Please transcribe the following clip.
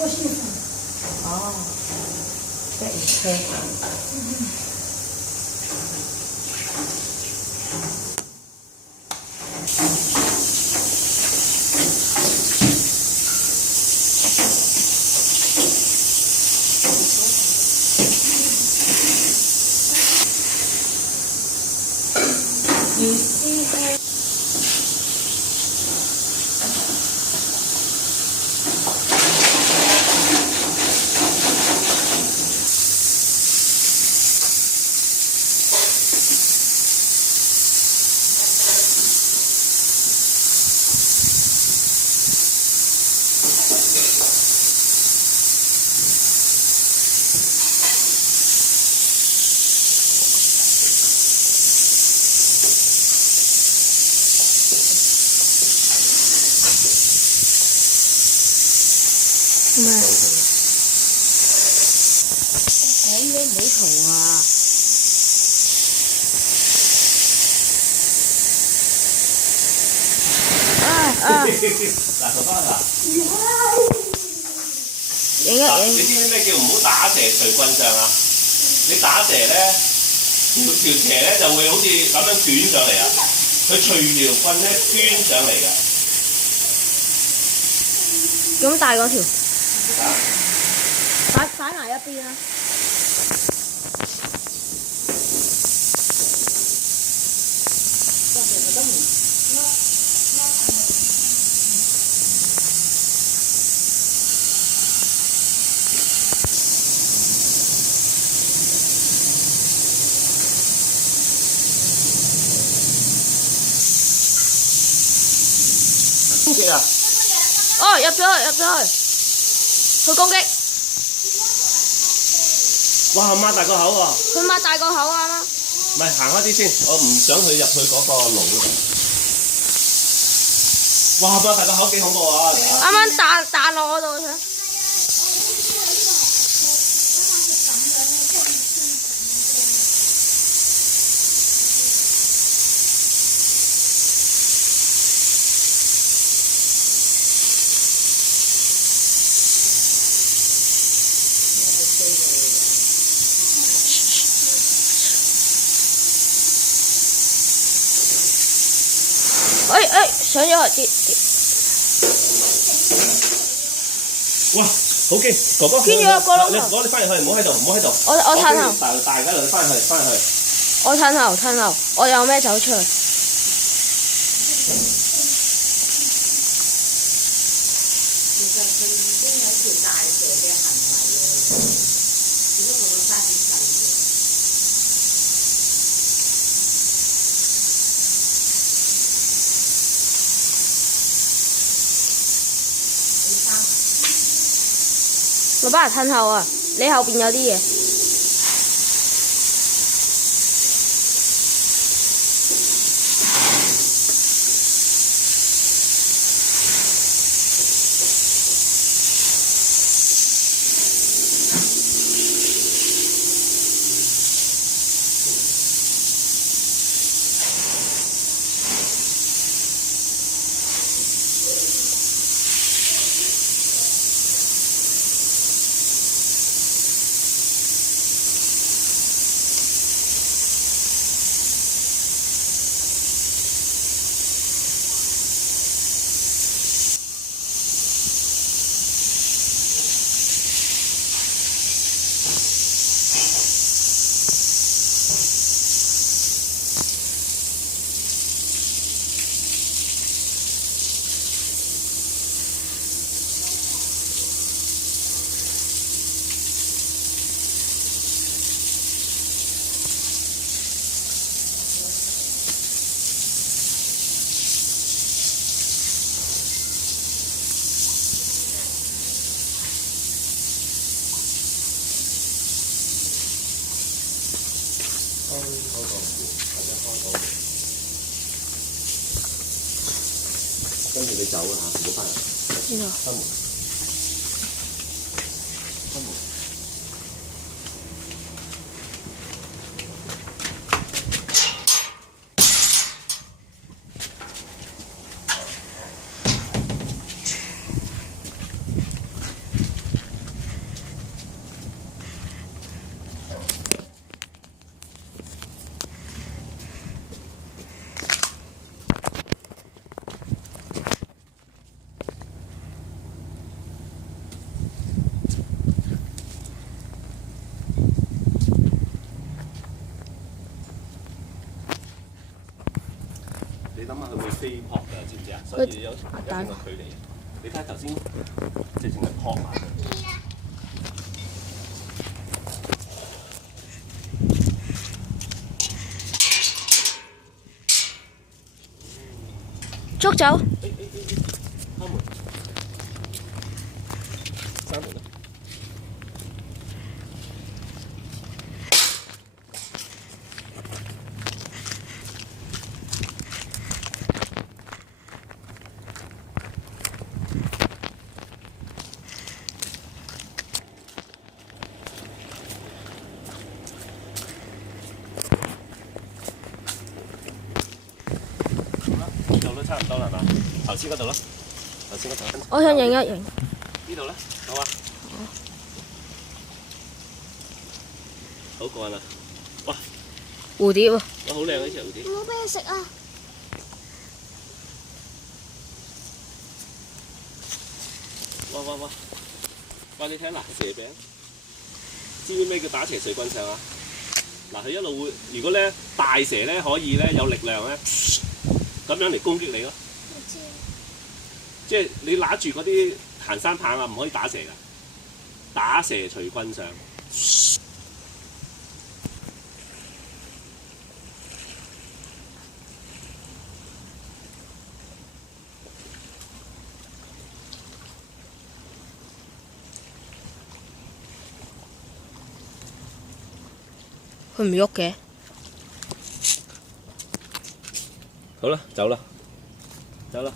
哦，即係車行。要知咧。咩？講嘢唔好嘈啊！嗱，頭翻嗱，影一影。你知唔知咩叫唔好打蛇隨棍上啊？你打蛇咧，條蛇咧就會好似咁樣捲上嚟啊！佢隨條棍咧捐上嚟㗎。咁大嗰條，擺埋一邊啦。攻擊啊！哦，入咗去，去攻擊。哇！擘大個口喎！佢擘大個口啊嘛。唔係行開啲先，我唔想佢入去嗰個籠嗰度。哇！擘大個口幾恐怖啊！啱啱彈落我度想。上咗去跌。哇！好驚，哥哥。捐咗入個窿頭。你翻入去，唔好喺度，唔好喺度。我褪後。大家嚟翻去。我褪後，我有咩走出去？其實佢已經有條大蛇嘅行為嘅，只不過個 size 細嘅。老爸褪後啊！你後邊有啲嘢。開嗰個門或者開個門，跟住你走啊嚇，唔好翻入。知道。開門。開門。飛撲㗎，知唔知啊？所以有一定嘅距離。你睇頭先，直情係撲埋。捉走。開門，閂門啦。呢度都差唔多啦，係嘛？頭先嗰度啦，頭先嗰度。我想影一影。呢度咧，好啊。好過癮啊！哇，蝴蝶喎。哇，好靚呢隻蝴蝶。唔好俾佢食啊！哇哇哇！哇，你睇嗱蛇餅，知唔知咩叫打斜隨棍上啊？嗱，佢一路會，如果咧大蛇咧可以咧有力量咧，咁樣嚟攻擊你咯。我知。即係你揦住嗰啲行山棒啊，唔可以打蛇㗎。打蛇隨棍上。佢唔喐嘅。好啦，走啦，走啦。